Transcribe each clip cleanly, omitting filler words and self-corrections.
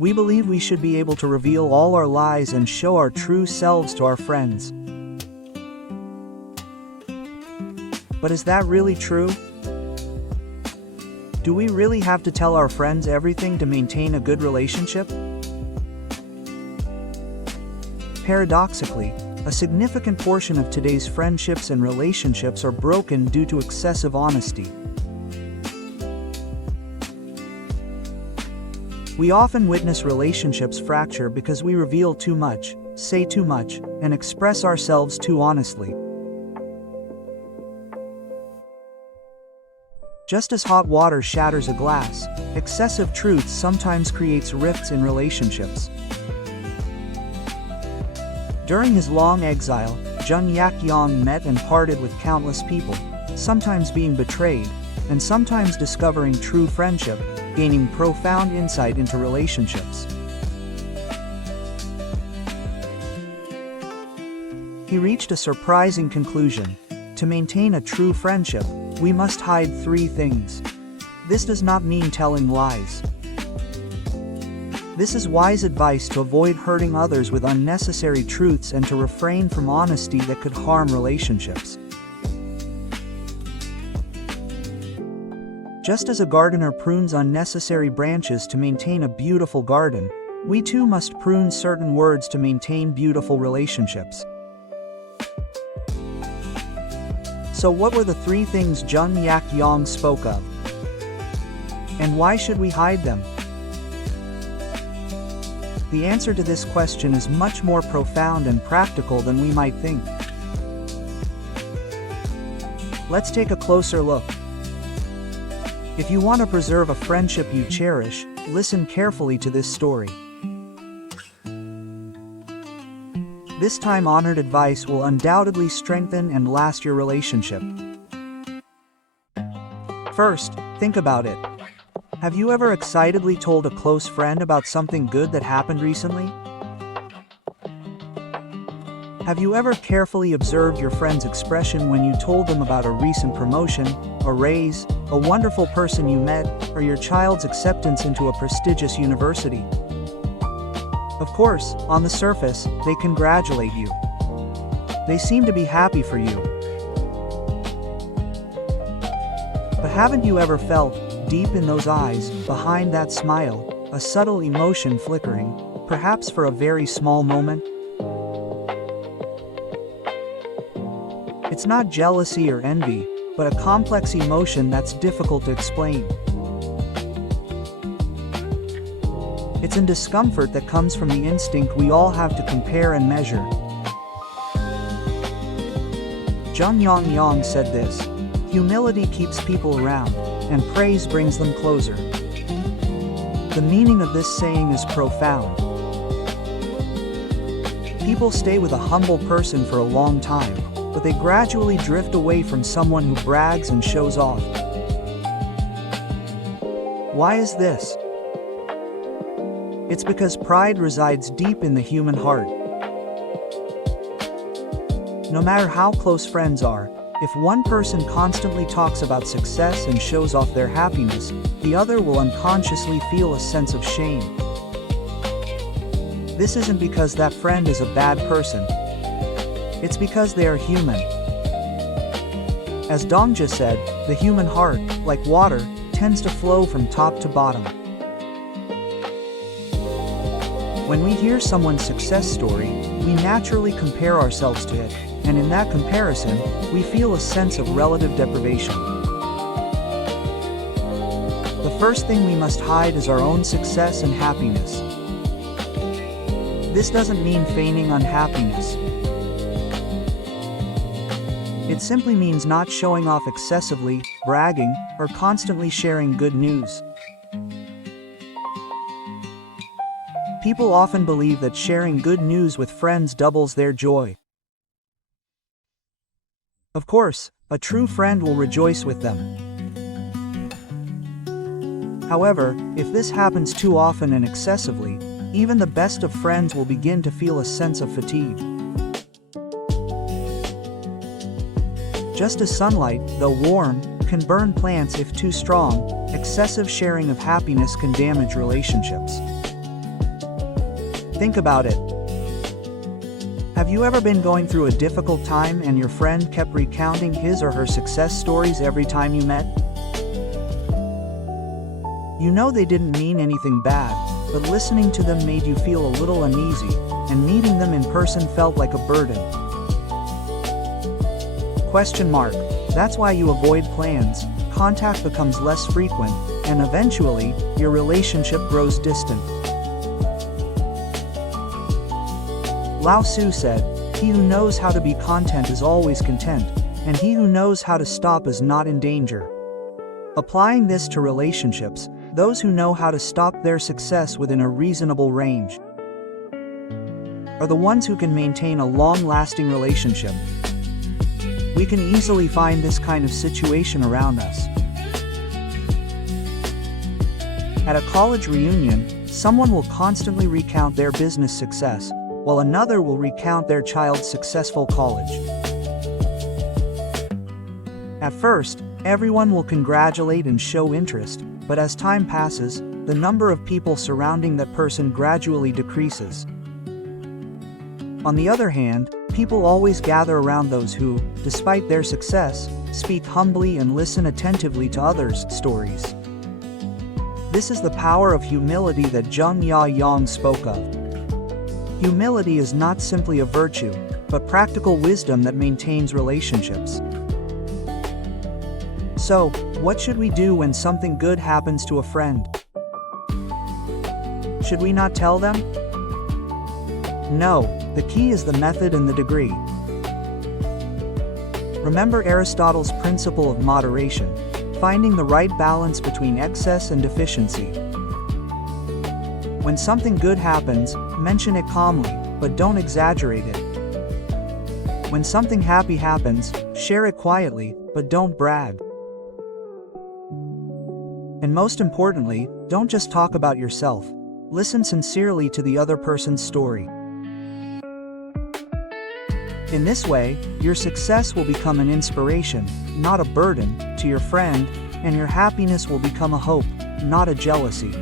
We believe we should be able to reveal all our lies and show our true selves to our friends. But is that really true? Do we really have to tell our friends everything to maintain a good relationship? Paradoxically, a significant portion of today's friendships and relationships are broken due to excessive honesty. We often witness relationships fracture because we reveal too much, say too much, and express ourselves too honestly. Just as hot water shatters a glass, excessive truth sometimes creates rifts in relationships. During his long exile, Jeong Yak-yong met and parted with countless people, sometimes being betrayed, and sometimes discovering true friendship, gaining profound insight into relationships. He reached a surprising conclusion. To maintain a true friendship, we must hide three things. This does not mean telling lies. This is wise advice to avoid hurting others with unnecessary truths and to refrain from honesty that could harm relationships. Just as a gardener prunes unnecessary branches to maintain a beautiful garden, we too must prune certain words to maintain beautiful relationships. So what were the three things Jeong Yak-yong spoke of? And why should we hide them? The answer to this question is much more profound and practical than we might think. Let's take a closer look. If you want to preserve a friendship you cherish, listen carefully to this story. This time-honored advice will undoubtedly strengthen and last your relationship. First, think about it. Have you ever excitedly told a close friend about something good that happened recently? Have you ever carefully observed your friend's expression when you told them about a recent promotion, a raise, a wonderful person you met, or your child's acceptance into a prestigious university? Of course, on the surface, they congratulate you. They seem to be happy for you. But haven't you ever felt, deep in those eyes, behind that smile, a subtle emotion flickering, perhaps for a very small moment? It's not jealousy or envy, but a complex emotion that's difficult to explain. It's a discomfort that comes from the instinct we all have to compare and measure. Jeong Yak-yong said this: "Humility keeps people around, and praise brings them closer." The meaning of this saying is profound. People stay with a humble person for a long time, but they gradually drift away from someone who brags and shows off. Why is this? It's because pride resides deep in the human heart. No matter how close friends are, if one person constantly talks about success and shows off their happiness, the other will unconsciously feel a sense of shame. This isn't because that friend is a bad person. It's because they are human. As Dongja said, the human heart, like water, tends to flow from top to bottom. When we hear someone's success story, we naturally compare ourselves to it, and in that comparison, we feel a sense of relative deprivation. The first thing we must hide is our own success and happiness. This doesn't mean feigning unhappiness. It simply means not showing off excessively, bragging, or constantly sharing good news. People often believe that sharing good news with friends doubles their joy. Of course, a true friend will rejoice with them. However, if this happens too often and excessively, even the best of friends will begin to feel a sense of fatigue. Just as sunlight, though warm, can burn plants if too strong, excessive sharing of happiness can damage relationships. Think about it. Have you ever been going through a difficult time and your friend kept recounting his or her success stories every time you met? You know they didn't mean anything bad, but listening to them made you feel a little uneasy, and meeting them in person felt like a burden. That's why you avoid plans, contact becomes less frequent, and eventually, your relationship grows distant. Lao Tzu said, "He who knows how to be content is always content, and he who knows how to stop is not in danger." Applying this to relationships, those who know how to stop their success within a reasonable range are the ones who can maintain a long-lasting relationship. We can easily find this kind of situation around us. At a college reunion, someone will constantly recount their business success, while another will recount their child's successful college. At first, everyone will congratulate and show interest, but as time passes, the number of people surrounding that person gradually decreases. On the other hand, people always gather around those who, despite their success, speak humbly and listen attentively to others' stories. This is the power of humility that Jeong Yak-yong spoke of. Humility is not simply a virtue, but practical wisdom that maintains relationships. So, what should we do when something good happens to a friend? Should we not tell them? No, the key is the method and the degree. Remember Aristotle's principle of moderation, finding the right balance between excess and deficiency. When something good happens, mention it calmly, but don't exaggerate it. When something happy happens, share it quietly, but don't brag. And most importantly, don't just talk about yourself. Listen sincerely to the other person's story. In this way, your success will become an inspiration, not a burden, to your friend, and your happiness will become a hope, not a jealousy.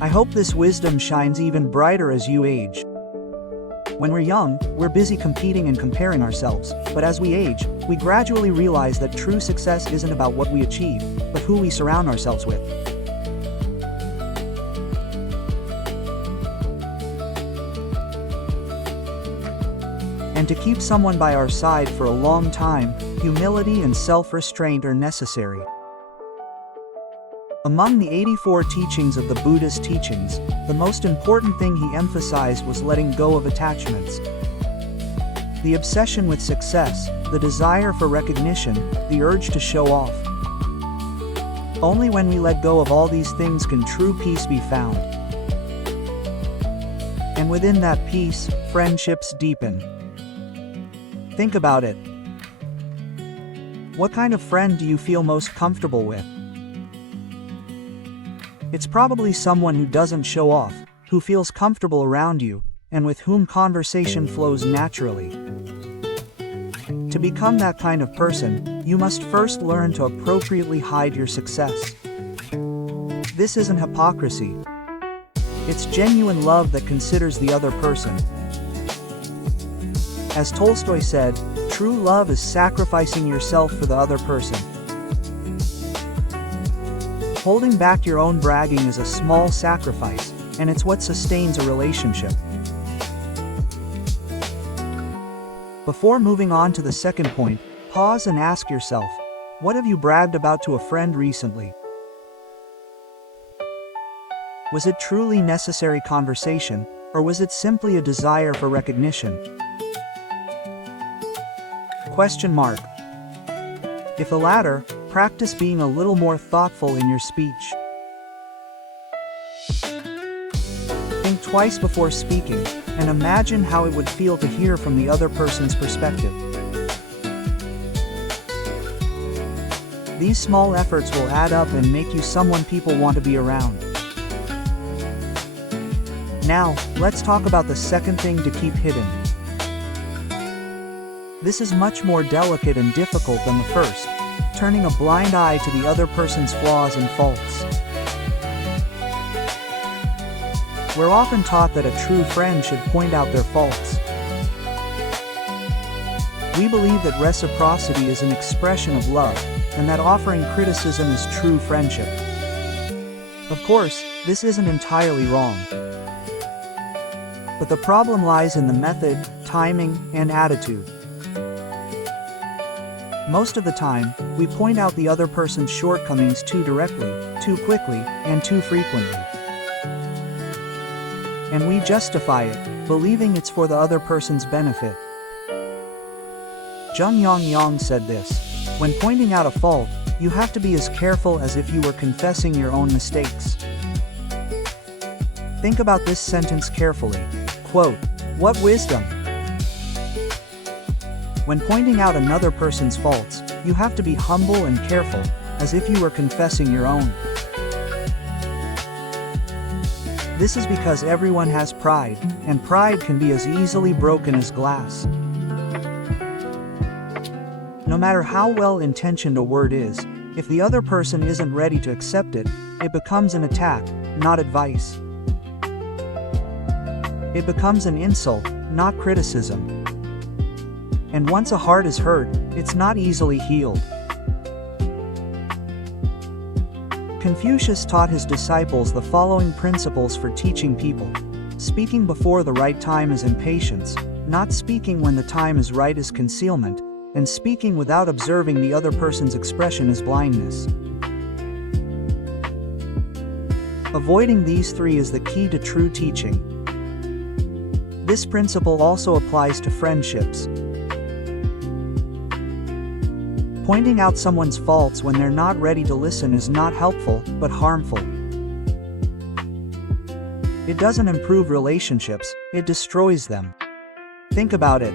I hope this wisdom shines even brighter as you age. When we're young, we're busy competing and comparing ourselves, but as we age, we gradually realize that true success isn't about what we achieve, but who we surround ourselves with. And to keep someone by our side for a long time, humility and self-restraint are necessary. Among the 84 teachings of the Buddha's teachings, the most important thing he emphasized was letting go of attachments. The obsession with success, the desire for recognition, the urge to show off. Only when we let go of all these things can true peace be found. And within that peace, friendships deepen. Think about it. What kind of friend do you feel most comfortable with? It's probably someone who doesn't show off, who feels comfortable around you, and with whom conversation flows naturally. To become that kind of person, you must first learn to appropriately hide your success. This isn't hypocrisy. It's genuine love that considers the other person. As Tolstoy said, true love is sacrificing yourself for the other person. Holding back your own bragging is a small sacrifice, and it's what sustains a relationship. Before moving on to the second point, pause and ask yourself, what have you bragged about to a friend recently? Was it truly necessary conversation, or was it simply a desire for recognition? If the latter, practice being a little more thoughtful in your speech. Think twice before speaking, and imagine how it would feel to hear from the other person's perspective. These small efforts will add up and make you someone people want to be around. Now, let's talk about the second thing to keep hidden. This is much more delicate and difficult than the first, turning a blind eye to the other person's flaws and faults. We're often taught that a true friend should point out their faults. We believe that reciprocity is an expression of love, and that offering criticism is true friendship. Of course, this isn't entirely wrong. But the problem lies in the method, timing, and attitude. Most of the time, we point out the other person's shortcomings too directly, too quickly, and too frequently. And we justify it, believing it's for the other person's benefit. Jeong Yak-yong said this: "When pointing out a fault, you have to be as careful as if you were confessing your own mistakes." Think about this sentence carefully. Quote, "What wisdom!" When pointing out another person's faults, you have to be humble and careful, as if you were confessing your own. This is because everyone has pride, and pride can be as easily broken as glass. No matter how well-intentioned a word is, if the other person isn't ready to accept it, it becomes an attack, not advice. It becomes an insult, not criticism. And once a heart is hurt, it's not easily healed. Confucius taught his disciples the following principles for teaching people. Speaking before the right time is impatience, not speaking when the time is right is concealment, and speaking without observing the other person's expression is blindness. Avoiding these three is the key to true teaching. This principle also applies to friendships. Pointing out someone's faults when they're not ready to listen is not helpful, but harmful. It doesn't improve relationships, it destroys them. Think about it.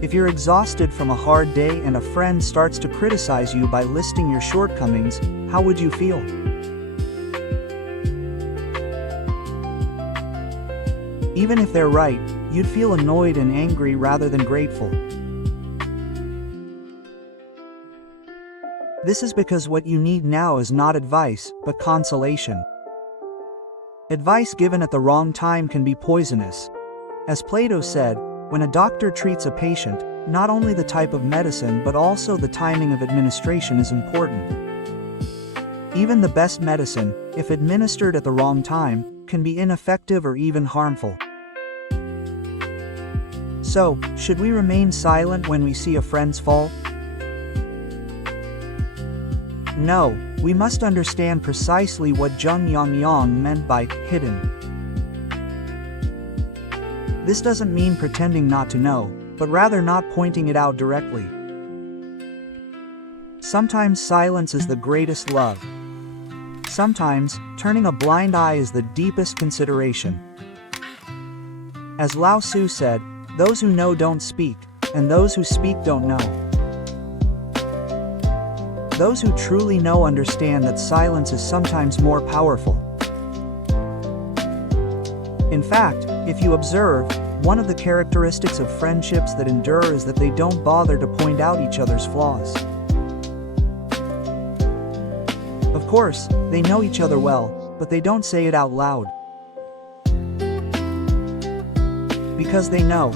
If you're exhausted from a hard day and a friend starts to criticize you by listing your shortcomings, how would you feel? Even if they're right, you'd feel annoyed and angry rather than grateful. This is because what you need now is not advice, but consolation. Advice given at the wrong time can be poisonous. As Plato said, when a doctor treats a patient, not only the type of medicine but also the timing of administration is important. Even the best medicine, if administered at the wrong time, can be ineffective or even harmful. So, should we remain silent when we see a friend's fault? No, we must understand precisely what Jeong Yak-yong meant by hidden. This doesn't mean pretending not to know, but rather not pointing it out directly. Sometimes silence is the greatest love. Sometimes, turning a blind eye is the deepest consideration. As Lao Tzu said, "Those who know don't speak, and those who speak don't know." Those who truly know understand that silence is sometimes more powerful. In fact, if you observe, one of the characteristics of friendships that endure is that they don't bother to point out each other's flaws. Of course, they know each other well, but they don't say it out loud. Because they know.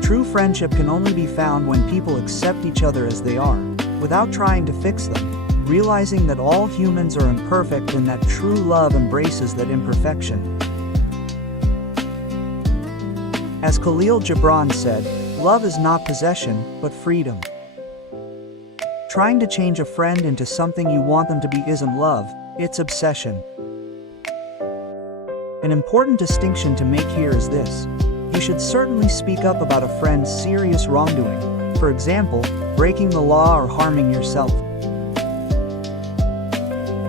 True friendship can only be found when people accept each other as they are, without trying to fix them, realizing that all humans are imperfect and that true love embraces that imperfection. As Khalil Gibran said, love is not possession, but freedom. Trying to change a friend into something you want them to be isn't love, it's obsession. An important distinction to make here is this. You should certainly speak up about a friend's serious wrongdoing, for example, breaking the law or harming yourself.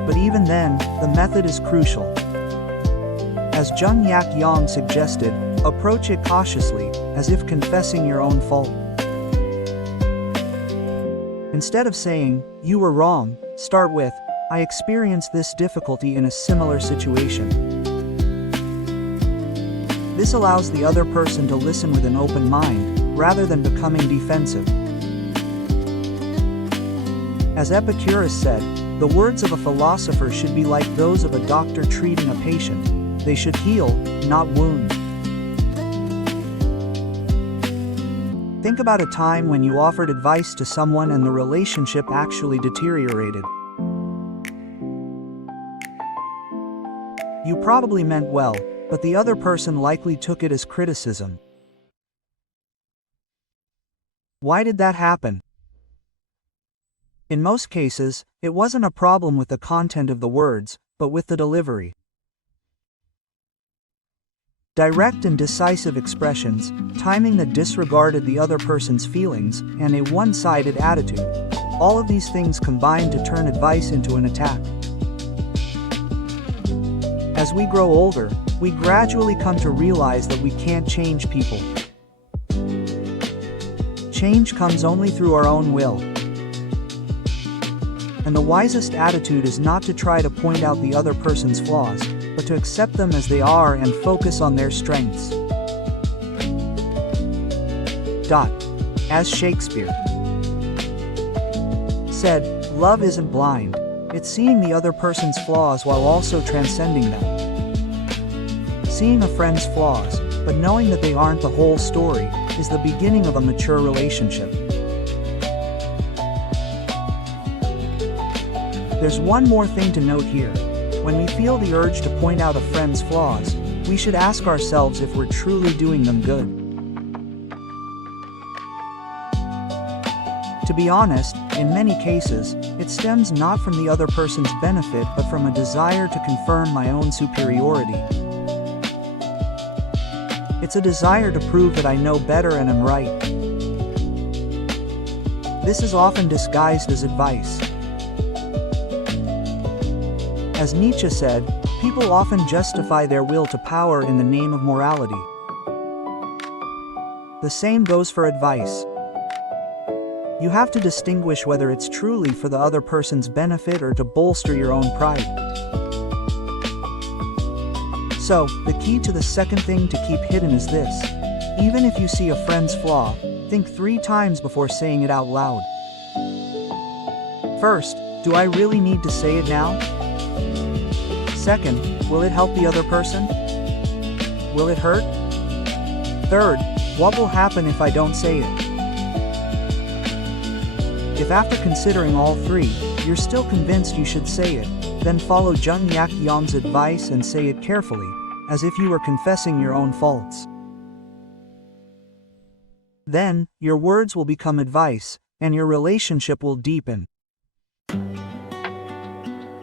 But even then, the method is crucial. As Jeong Yak-yong suggested, approach it cautiously, as if confessing your own fault. Instead of saying, "You were wrong," start with, "I experienced this difficulty in a similar situation." This allows the other person to listen with an open mind, rather than becoming defensive. As Epicurus said, The words of a philosopher should be like those of a doctor treating a patient. They should heal, not wound. Think about a time when you offered advice to someone and the relationship actually deteriorated. You probably meant well, but the other person likely took it as criticism. Why did that happen? In most cases, it wasn't a problem with the content of the words, but with the delivery. Direct and decisive expressions, timing that disregarded the other person's feelings, and a one-sided attitude. All of these things combine to turn advice into an attack. As we grow older, we gradually come to realize that we can't change people. Change comes only through our own will. And the wisest attitude is not to try to point out the other person's flaws, but to accept them as they are and focus on their strengths. As Shakespeare said, love isn't blind. It's seeing the other person's flaws while also transcending them. Seeing a friend's flaws, but knowing that they aren't the whole story, is the beginning of a mature relationship. There's one more thing to note here. When we feel the urge to point out a friend's flaws, we should ask ourselves if we're truly doing them good. To be honest, in many cases, it stems not from the other person's benefit but from a desire to confirm my own superiority. It's a desire to prove that I know better and am right. This is often disguised as advice. As Nietzsche said, people often justify their will to power in the name of morality. The same goes for advice. You have to distinguish whether it's truly for the other person's benefit or to bolster your own pride. So, the key to the second thing to keep hidden is this. Even if you see a friend's flaw, think 3 times before saying it out loud. First, do I really need to say it now? Second, will it help the other person? Will it hurt? Third, what will happen if I don't say it? If after considering all 3, you're still convinced you should say it, then follow Jeong Yak-yong's advice and say it carefully, as if you were confessing your own faults. Then, your words will become advice, and your relationship will deepen.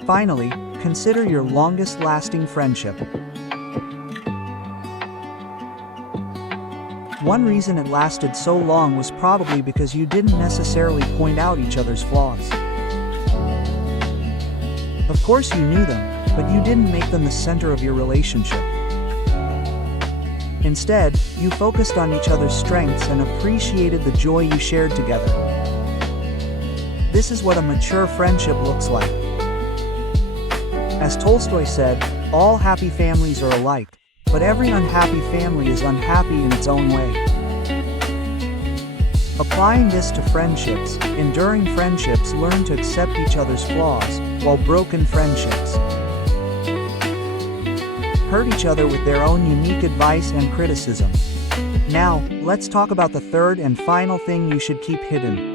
Finally, consider your longest-lasting friendship. One reason it lasted so long was probably because you didn't necessarily point out each other's flaws. Of course you knew them, but you didn't make them the center of your relationship. Instead, you focused on each other's strengths and appreciated the joy you shared together. This is what a mature friendship looks like. As Tolstoy said, all happy families are alike, but every unhappy family is unhappy in its own way. Applying this to friendships, enduring friendships learn to accept each other's flaws, while broken friendships hurt each other with their own unique advice and criticism. Now, let's talk about the third and final thing you should keep hidden.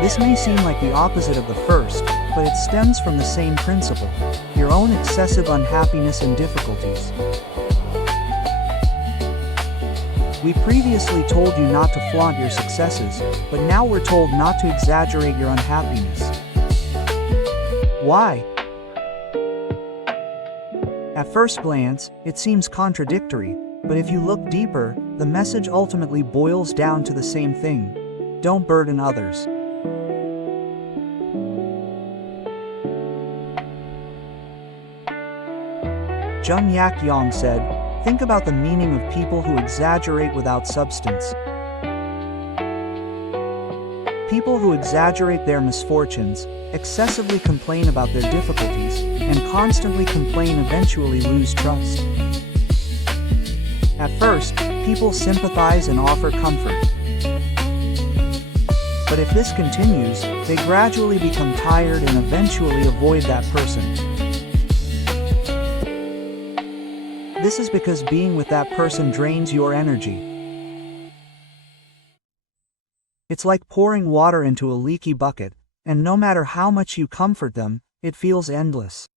This may seem like the opposite of the first, but it stems from the same principle: your own excessive unhappiness and difficulties. We previously told you not to flaunt your successes, but now we're told not to exaggerate your unhappiness. Why? At first glance, it seems contradictory, but if you look deeper, the message ultimately boils down to the same thing: don't burden others. Jeong Yak-yong said, "Think about the meaning of people who exaggerate without substance. People who exaggerate their misfortunes, excessively complain about their difficulties, and constantly complain eventually lose trust. At first, people sympathize and offer comfort. But if this continues, they gradually become tired and eventually avoid that person. This is because being with that person drains your energy. It's like pouring water into a leaky bucket, and no matter how much you comfort them, it feels endless.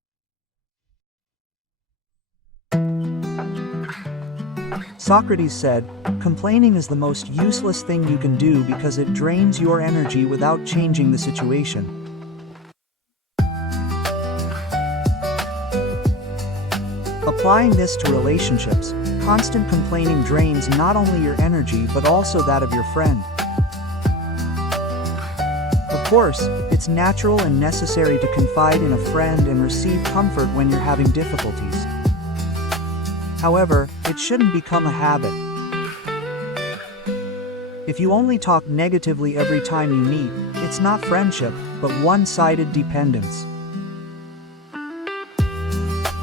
Socrates said, "Complaining is the most useless thing you can do because it drains your energy without changing the situation." Applying this to relationships, constant complaining drains not only your energy but also that of your friend. Of course, it's natural and necessary to confide in a friend and receive comfort when you're having difficulties. However, it shouldn't become a habit. If you only talk negatively every time you meet, it's not friendship, but one-sided dependence.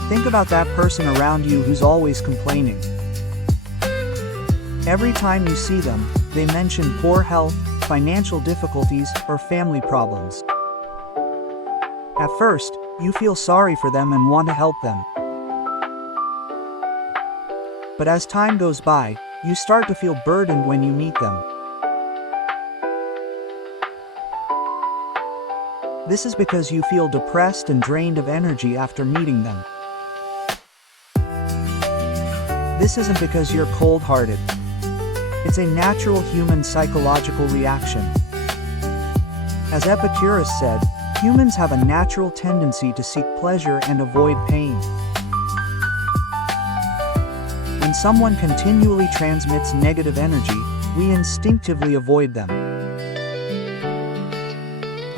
Think about that person around you who's always complaining. Every time you see them, they mention poor health, financial difficulties, or family problems. At first, you feel sorry for them and want to help them. But as time goes by, you start to feel burdened when you meet them. This is because you feel depressed and drained of energy after meeting them. This isn't because you're cold-hearted. It's a natural human psychological reaction. As Epicurus said, humans have a natural tendency to seek pleasure and avoid pain. When someone continually transmits negative energy, we instinctively avoid them.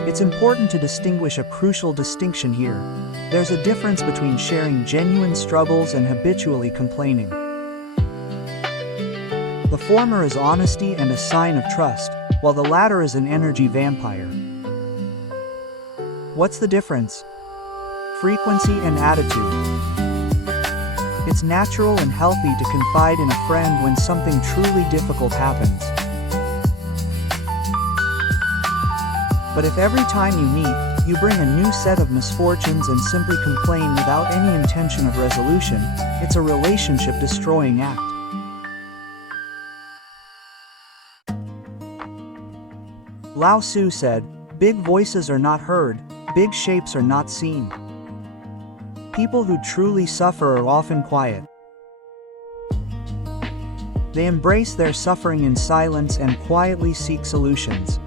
It's important to distinguish a crucial distinction here. There's a difference between sharing genuine struggles and habitually complaining. The former is honesty and a sign of trust, while the latter is an energy vampire. What's the difference? Frequency and attitude. It's natural and healthy to confide in a friend when something truly difficult happens. But if every time you meet, you bring a new set of misfortunes and simply complain without any intention of resolution, it's a relationship-destroying act. Lao Tzu said, "Big voices are not heard, big shapes are not seen." People who truly suffer are often quiet. They embrace their suffering in silence and quietly seek solutions.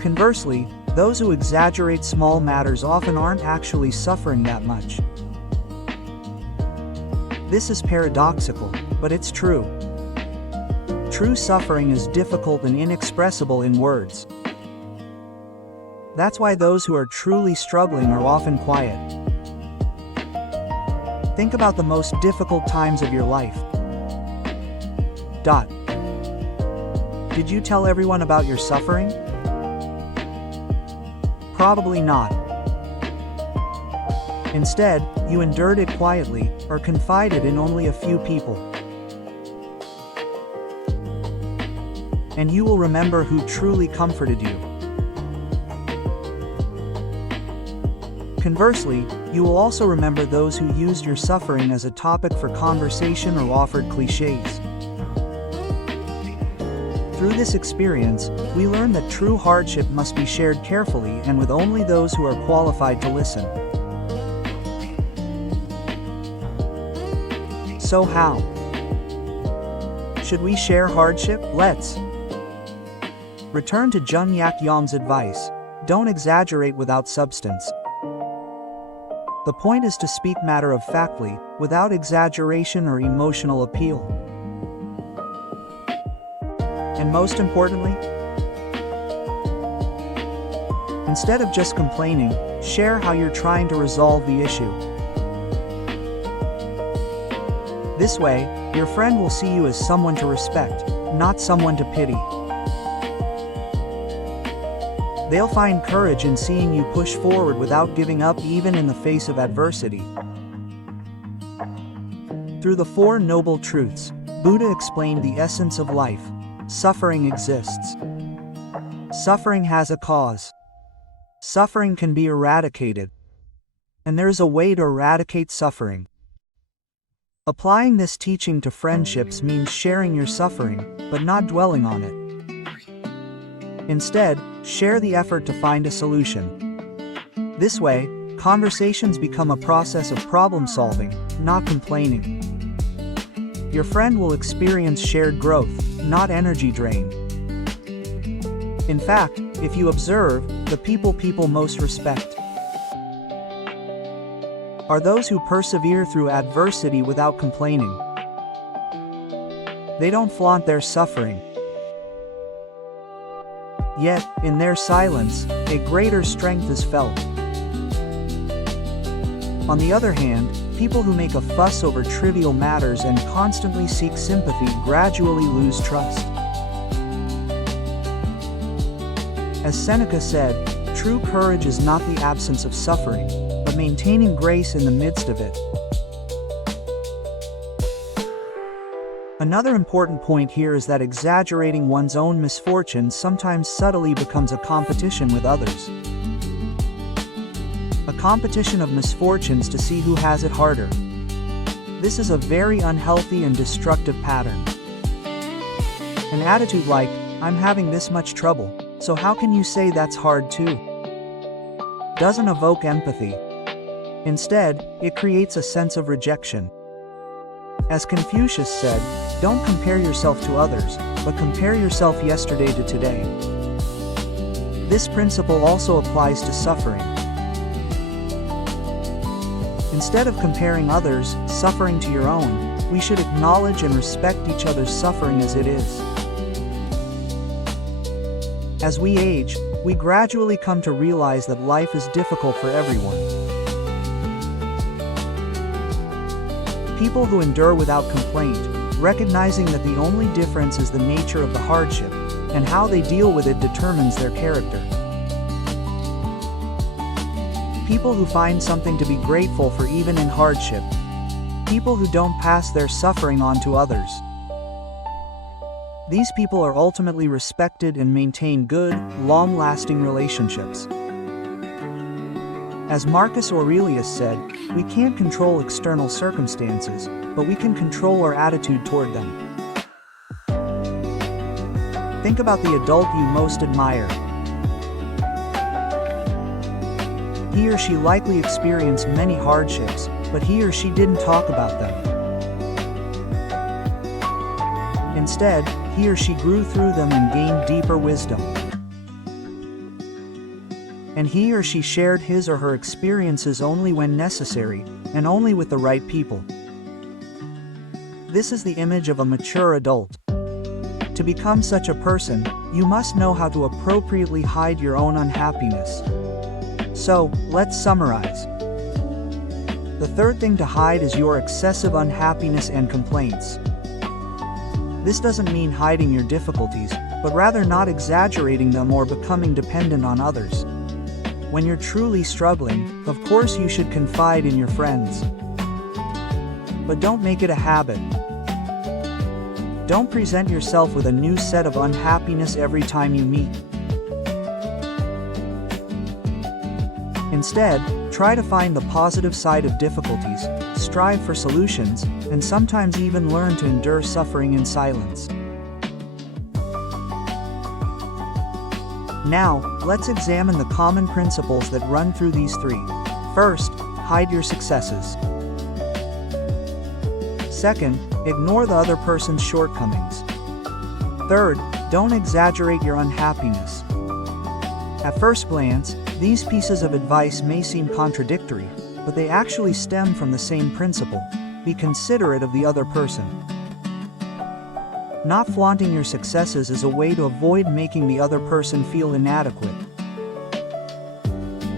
Conversely, those who exaggerate small matters often aren't actually suffering that much. This is paradoxical, but it's true. True suffering is difficult and inexpressible in words. That's why those who are truly struggling are often quiet. Think about the most difficult times of your life. Did you tell everyone about your suffering? Probably not. Instead, you endured it quietly, or confided in only a few people. And you will remember who truly comforted you. Conversely, you will also remember those who used your suffering as a topic for conversation or offered cliches. Through this experience, we learn that true hardship must be shared carefully and with only those who are qualified to listen. So how should we share hardship? Let's return to Jeong Yak-yong's advice: don't exaggerate without substance. The point is to speak matter-of-factly, without exaggeration or emotional appeal. And most importantly, instead of just complaining, share how you're trying to resolve the issue. This way, your friend will see you as someone to respect, not someone to pity. They'll find courage in seeing you push forward without giving up even in the face of adversity. Through the Four Noble Truths, Buddha explained the essence of life: suffering exists. Suffering has a cause. Suffering can be eradicated. And there is a way to eradicate suffering. Applying this teaching to friendships means sharing your suffering, but not dwelling on it. Instead, share the effort to find a solution. This way, conversations become a process of problem solving, not complaining. Your friend will experience shared growth, not energy drain. In fact, if you observe, the people most respect are those who persevere through adversity without complaining. They don't flaunt their suffering. Yet, in their silence, a greater strength is felt. On the other hand, people who make a fuss over trivial matters and constantly seek sympathy gradually lose trust. As Seneca said, true courage is not the absence of suffering, but maintaining grace in the midst of it. Another important point here is that exaggerating one's own misfortunes sometimes subtly becomes a competition with others. A competition of misfortunes to see who has it harder. This is a very unhealthy and destructive pattern. An attitude like, "I'm having this much trouble, so how can you say that's hard too?" doesn't evoke empathy. Instead, it creates a sense of rejection. As Confucius said, don't compare yourself to others, but compare yourself yesterday to today. This principle also applies to suffering. Instead of comparing others' suffering to your own, we should acknowledge and respect each other's suffering as it is. As we age, we gradually come to realize that life is difficult for everyone. People who endure without complaint, recognizing that the only difference is the nature of the hardship, and how they deal with it determines their character. People who find something to be grateful for even in hardship. People who don't pass their suffering on to others. These people are ultimately respected and maintain good, long-lasting relationships. As Marcus Aurelius said, we can't control external circumstances, but we can control our attitude toward them. Think about the adult you most admire. He or she likely experienced many hardships, but he or she didn't talk about them. Instead, he or she grew through them and gained deeper wisdom. And he or she shared his or her experiences only when necessary, and only with the right people. This is the image of a mature adult. To become such a person, you must know how to appropriately hide your own unhappiness. So, let's summarize. The third thing to hide is your excessive unhappiness and complaints. This doesn't mean hiding your difficulties, but rather not exaggerating them or becoming dependent on others. When you're truly struggling, of course you should confide in your friends. But don't make it a habit. Don't present yourself with a new set of unhappiness every time you meet. Instead, try to find the positive side of difficulties, strive for solutions, and sometimes even learn to endure suffering in silence. Now, let's examine the common principles that run through these three. First, hide your successes. Second, ignore the other person's shortcomings. Third, don't exaggerate your unhappiness. At first glance, these pieces of advice may seem contradictory, but they actually stem from the same principle: be considerate of the other person. Not flaunting your successes is a way to avoid making the other person feel inadequate.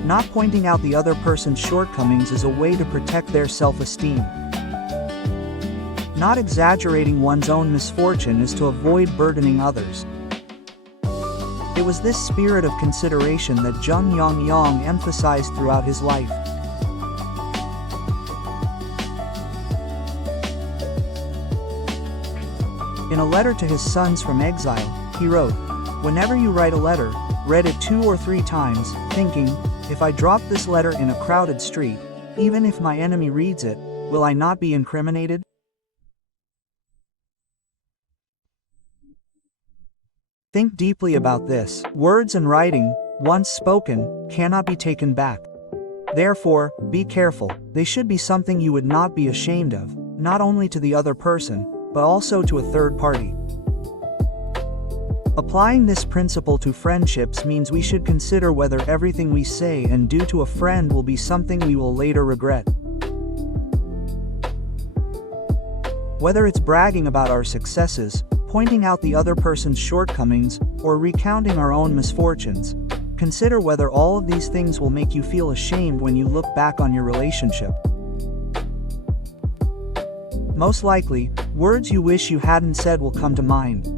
Not pointing out the other person's shortcomings is a way to protect their self-esteem. Not exaggerating one's own misfortune is to avoid burdening others. It was this spirit of consideration that Jeong Yak-yong emphasized throughout his life. In a letter to his sons from exile, he wrote, "Whenever you write a letter, read it 2 or 3 times, thinking, if I drop this letter in a crowded street, even if my enemy reads it, will I not be incriminated?" Think deeply about this. Words and writing, once spoken, cannot be taken back. Therefore, be careful. They should be something you would not be ashamed of, not only to the other person, but also to a third party. Applying this principle to friendships means we should consider whether everything we say and do to a friend will be something we will later regret. Whether it's bragging about our successes, pointing out the other person's shortcomings, or recounting our own misfortunes, consider whether all of these things will make you feel ashamed when you look back on your relationship. Most likely, words you wish you hadn't said will come to mind.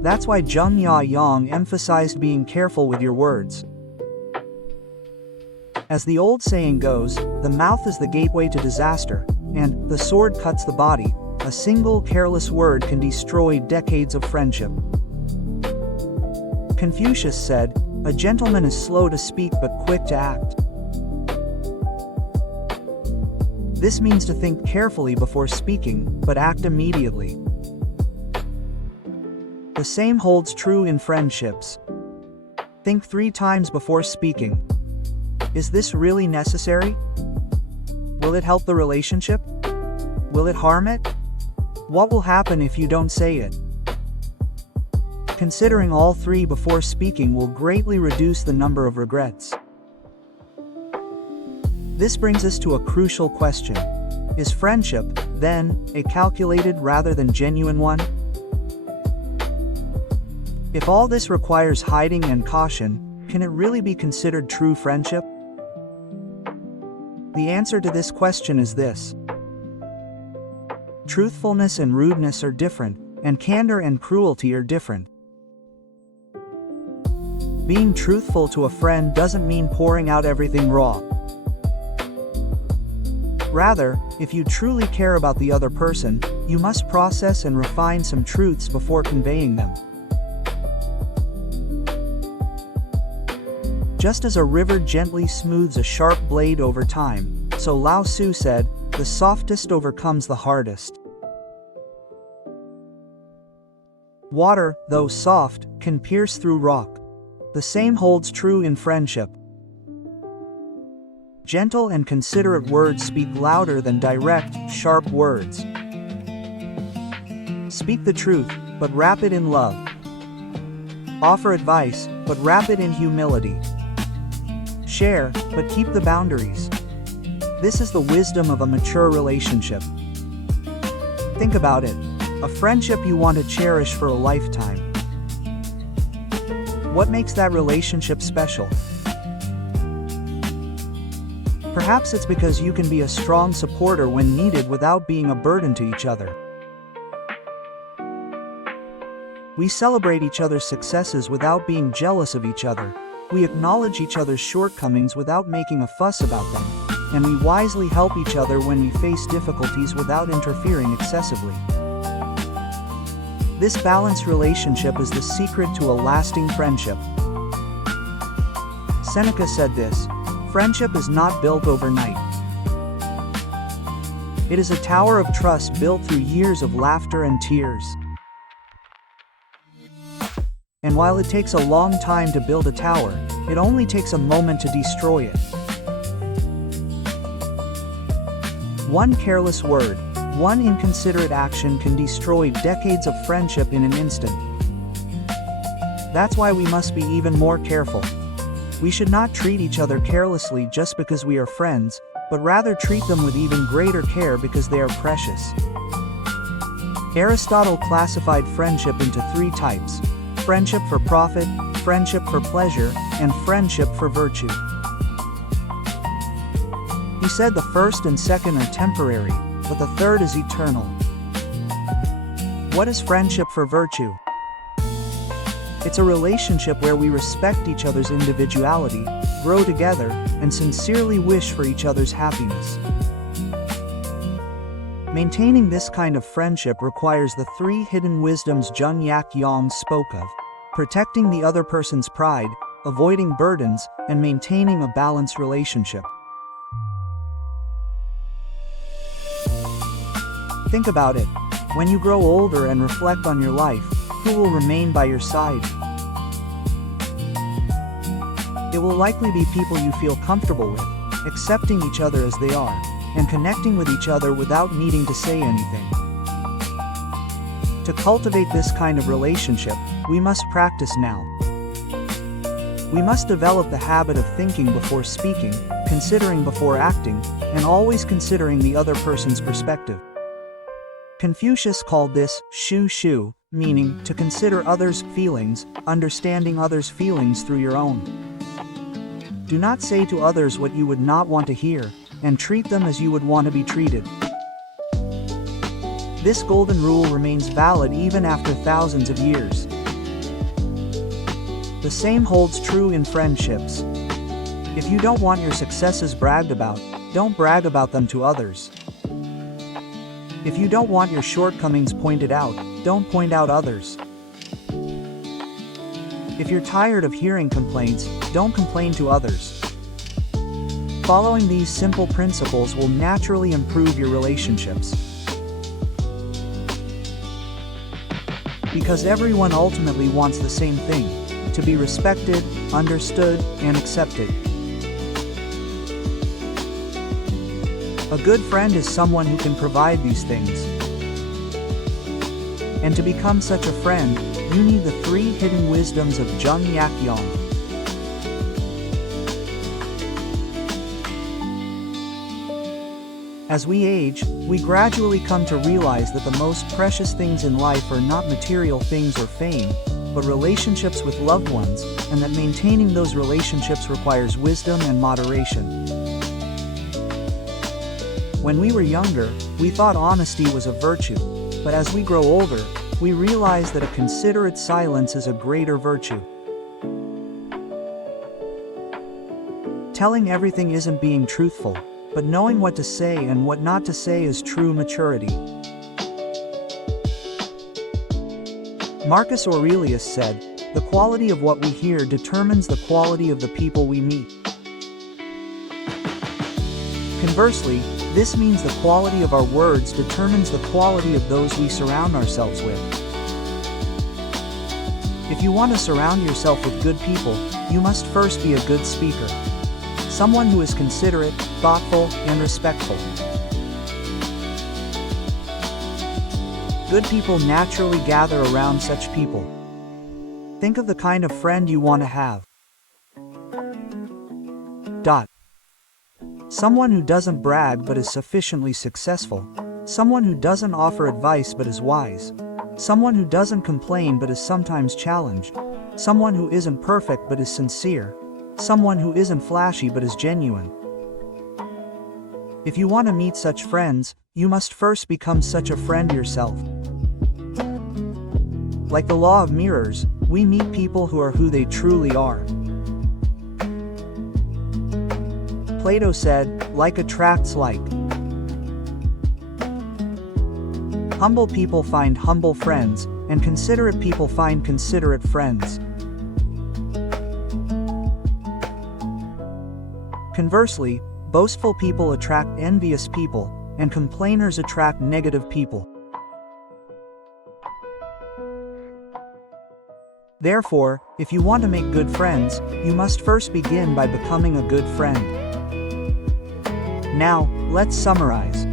That's why Jeong Yak-yong emphasized being careful with your words. As the old saying goes, the mouth is the gateway to disaster, and the sword cuts the body. A single careless word can destroy decades of friendship. Confucius said, "A gentleman is slow to speak but quick to act." This means to think carefully before speaking, but act immediately. The same holds true in friendships. Think 3 times before speaking. Is this really necessary? Will it help the relationship? Will it harm it? What will happen if you don't say it? Considering all 3 before speaking will greatly reduce the number of regrets. This brings us to a crucial question. Is friendship, then, a calculated rather than genuine one? If all this requires hiding and caution, can it really be considered true friendship? The answer to this question is this. Truthfulness and rudeness are different, and candor and cruelty are different. Being truthful to a friend doesn't mean pouring out everything raw. Rather, if you truly care about the other person, you must process and refine some truths before conveying them. Just as a river gently smooths a sharp blade over time, so Lao Tzu said, the softest overcomes the hardest. Water, though soft, can pierce through rock. The same holds true in friendship. Gentle and considerate words speak louder than direct, sharp words. Speak the truth, but wrap it in love. Offer advice, but wrap it in humility. Share, but keep the boundaries. This is the wisdom of a mature relationship. Think about it. A friendship you want to cherish for a lifetime. What makes that relationship special? Perhaps it's because you can be a strong supporter when needed without being a burden to each other. We celebrate each other's successes without being jealous of each other. We acknowledge each other's shortcomings without making a fuss about them. And we wisely help each other when we face difficulties without interfering excessively. This balanced relationship is the secret to a lasting friendship. Seneca said this, "Friendship is not built overnight. It is a tower of trust built through years of laughter and tears." And while it takes a long time to build a tower, it only takes a moment to destroy it. One careless word, one inconsiderate action can destroy decades of friendship in an instant. That's why we must be even more careful. We should not treat each other carelessly just because we are friends, but rather treat them with even greater care because they are precious. Aristotle classified friendship into 3 types: friendship for profit, friendship for pleasure, and friendship for virtue. He said the first and second are temporary, but the third is eternal. What is friendship for virtue? It's a relationship where we respect each other's individuality, grow together, and sincerely wish for each other's happiness. Maintaining this kind of friendship requires the three hidden wisdoms Jeong Yak-yong spoke of: protecting the other person's pride, avoiding burdens, and maintaining a balanced relationship. Think about it. When you grow older and reflect on your life, who will remain by your side? It will likely be people you feel comfortable with, accepting each other as they are, and connecting with each other without needing to say anything. To cultivate this kind of relationship, we must practice now. We must develop the habit of thinking before speaking, considering before acting, and always considering the other person's perspective. Confucius called this shu shu, meaning to consider others' feelings, understanding others' feelings through your own. Do not say to others what you would not want to hear, and treat them as you would want to be treated. This golden rule remains valid even after thousands of years. The same holds true in friendships. If you don't want your successes bragged about, don't brag about them to others. If you don't want your shortcomings pointed out, don't point out others. If you're tired of hearing complaints, don't complain to others. Following these simple principles will naturally improve your relationships. Because everyone ultimately wants the same thing: to be respected, understood, and accepted. A good friend is someone who can provide these things. And to become such a friend, you need the three hidden wisdoms of Jeong Yak-yong. As we age, we gradually come to realize that the most precious things in life are not material things or fame, but relationships with loved ones, and that maintaining those relationships requires wisdom and moderation. When we were younger, we thought honesty was a virtue, but as we grow older, we realize that a considerate silence is a greater virtue. Telling everything isn't being truthful, but knowing what to say and what not to say is true maturity. Marcus Aurelius said, "The quality of what we hear determines the quality of the people we meet." Conversely, this means the quality of our words determines the quality of those we surround ourselves with. If you want to surround yourself with good people, you must first be a good speaker. Someone who is considerate, thoughtful, and respectful. Good people naturally gather around such people. Think of the kind of friend you want to have. Someone who doesn't brag but is sufficiently successful. Someone who doesn't offer advice but is wise. Someone who doesn't complain but is sometimes challenged. Someone who isn't perfect but is sincere. Someone who isn't flashy but is genuine. If you want to meet such friends, you must first become such a friend yourself. Like the law of mirrors, we meet people who are who they truly are. Plato said, "Like attracts like." Humble people find humble friends, and considerate people find considerate friends. Conversely, boastful people attract envious people, and complainers attract negative people. Therefore, if you want to make good friends, you must first begin by becoming a good friend. Now, let's summarize.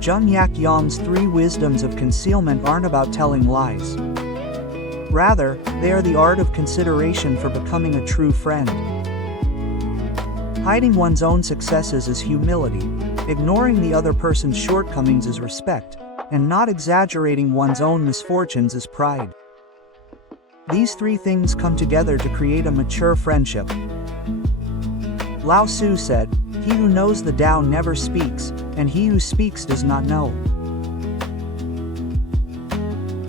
Jeong Yak-yong's three wisdoms of concealment aren't about telling lies. Rather, they are the art of consideration for becoming a true friend. Hiding one's own successes is humility, ignoring the other person's shortcomings is respect, and not exaggerating one's own misfortunes is pride. These three things come together to create a mature friendship. Lao Tzu said, "He who knows the Tao never speaks, and he who speaks does not know."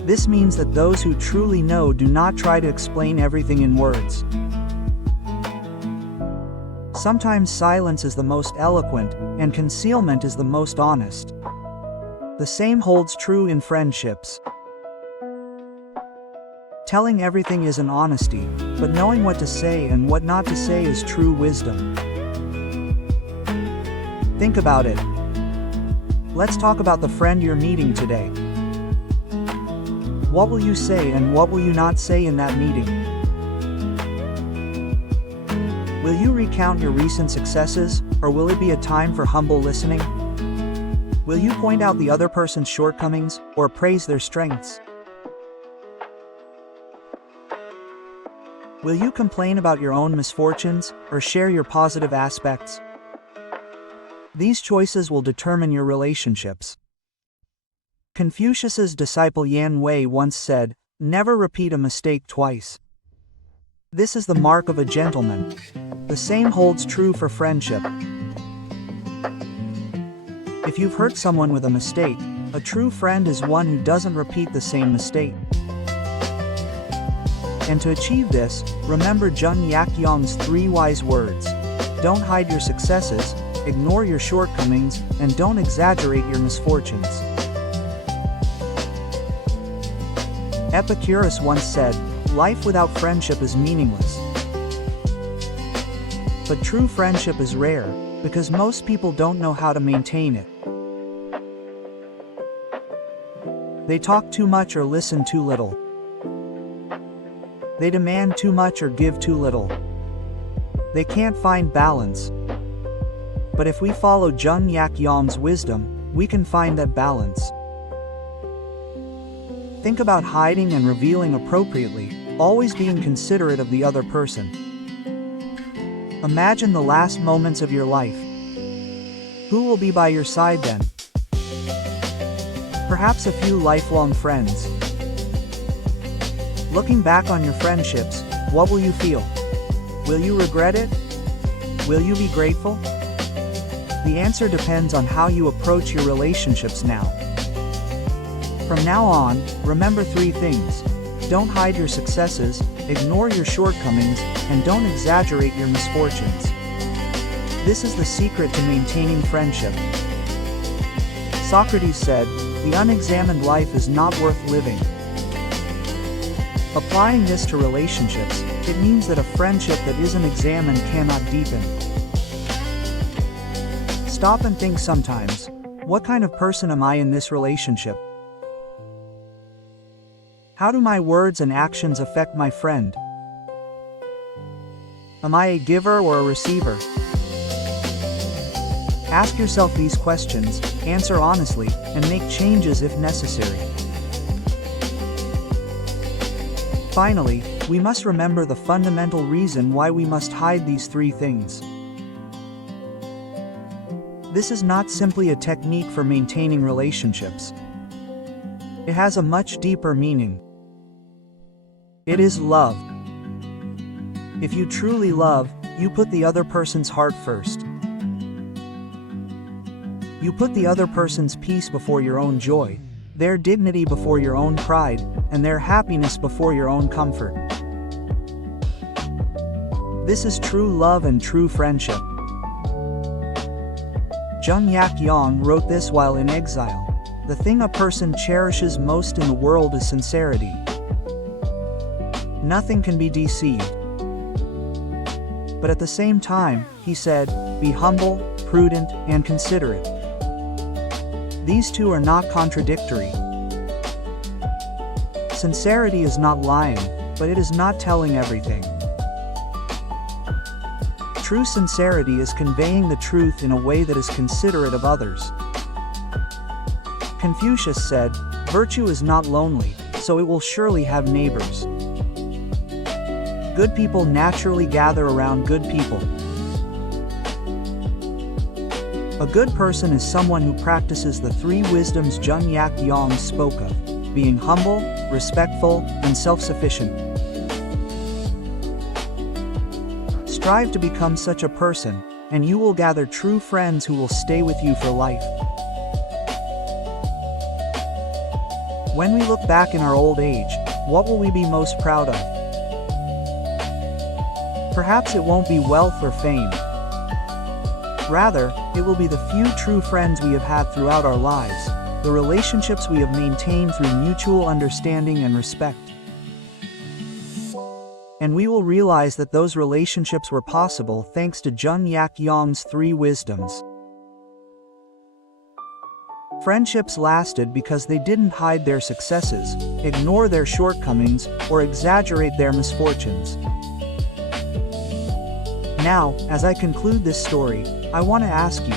This means that those who truly know do not try to explain everything in words. Sometimes silence is the most eloquent, and concealment is the most honest. The same holds true in friendships. Telling everything isn't honesty, but knowing what to say and what not to say is true wisdom. Think about it. Let's talk about the friend you're meeting today. What will you say and what will you not say in that meeting? Will you recount your recent successes, or will it be a time for humble listening? Will you point out the other person's shortcomings, or praise their strengths? Will you complain about your own misfortunes, or share your positive aspects? These choices will determine your relationships. Confucius's disciple Yan Wei once said, "Never repeat a mistake twice." This is the mark of a gentleman. The same holds true for friendship. If you've hurt someone with a mistake, a true friend is one who doesn't repeat the same mistake. And to achieve this, remember Jeong Yak-yong's 3 wise words. Don't hide your successes, ignore your shortcomings, and don't exaggerate your misfortunes. Epicurus once said, "Life without friendship is meaningless." But true friendship is rare, because most people don't know how to maintain it. They talk too much or listen too little. They demand too much or give too little. They can't find balance. But if we follow Jeong Yak-yong's wisdom, we can find that balance. Think about hiding and revealing appropriately, always being considerate of the other person. Imagine the last moments of your life. Who will be by your side then? Perhaps a few lifelong friends. Looking back on your friendships, what will you feel? Will you regret it? Will you be grateful? The answer depends on how you approach your relationships now. From now on, remember 3 things. Don't hide your successes, ignore your shortcomings, and don't exaggerate your misfortunes. This is the secret to maintaining friendship. Socrates said, "The unexamined life is not worth living." Applying this to relationships, it means that a friendship that isn't examined cannot deepen. Stop and think sometimes, what kind of person am I in this relationship? How do my words and actions affect my friend? Am I a giver or a receiver? Ask yourself these questions, answer honestly, and make changes if necessary. Finally, we must remember the fundamental reason why we must hide these 3 things. This is not simply a technique for maintaining relationships. It has a much deeper meaning. It is love. If you truly love, you put the other person's heart first. You put the other person's peace before your own joy, their dignity before your own pride, and their happiness before your own comfort. This is true love and true friendship. Jeong Yak-yong wrote this while in exile. The thing a person cherishes most in the world is sincerity. Nothing can be deceived. But at the same time, he said, be humble, prudent, and considerate. These 2 are not contradictory. Sincerity is not lying, but it is not telling everything. True sincerity is conveying the truth in a way that is considerate of others. Confucius said, "Virtue is not lonely, so it will surely have neighbors." Good people naturally gather around good people. A good person is someone who practices the 3 wisdoms Jeong Yak-yong spoke of, being humble, respectful, and self-sufficient. Strive to become such a person, and you will gather true friends who will stay with you for life. When we look back in our old age, what will we be most proud of? Perhaps it won't be wealth or fame. Rather, it will be the few true friends we have had throughout our lives, the relationships we have maintained through mutual understanding and respect. And we will realize that those relationships were possible thanks to Jeong Yak-yong's 3 wisdoms. Friendships lasted because they didn't hide their successes, ignore their shortcomings, or exaggerate their misfortunes. Now, as I conclude this story, I want to ask you,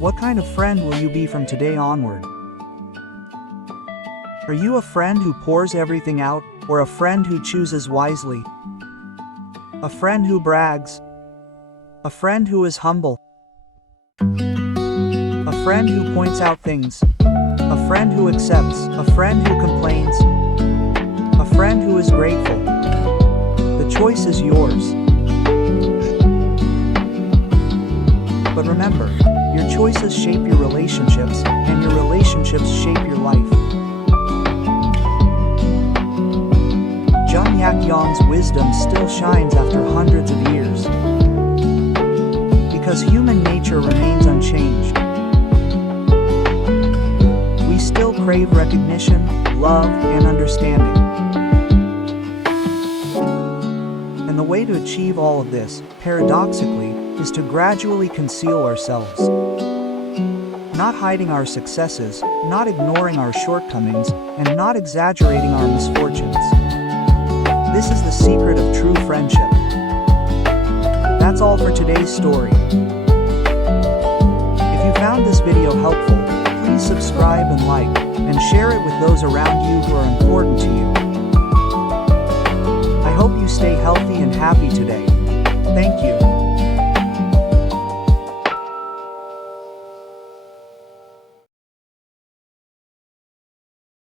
what kind of friend will you be from today onward? Are you a friend who pours everything out, or a friend who chooses wisely? A friend who brags? A friend who is humble? A friend who points out things? A friend who accepts? A friend who complains? A friend who is grateful? The choice is yours. But remember, your choices shape your relationships, and your relationships shape your life. Jeong Yak-yong's wisdom still shines after hundreds of years. Because human nature remains unchanged. We still crave recognition, love, and understanding. And the way to achieve all of this, paradoxically, is to gradually conceal ourselves. Not hiding our successes, not ignoring our shortcomings, and not exaggerating our misfortunes. This is the secret of true friendship. That's all for today's story. If you found this video helpful, please subscribe and like, and share it with those around you who are important to you. I hope you stay healthy and happy today. Thank you.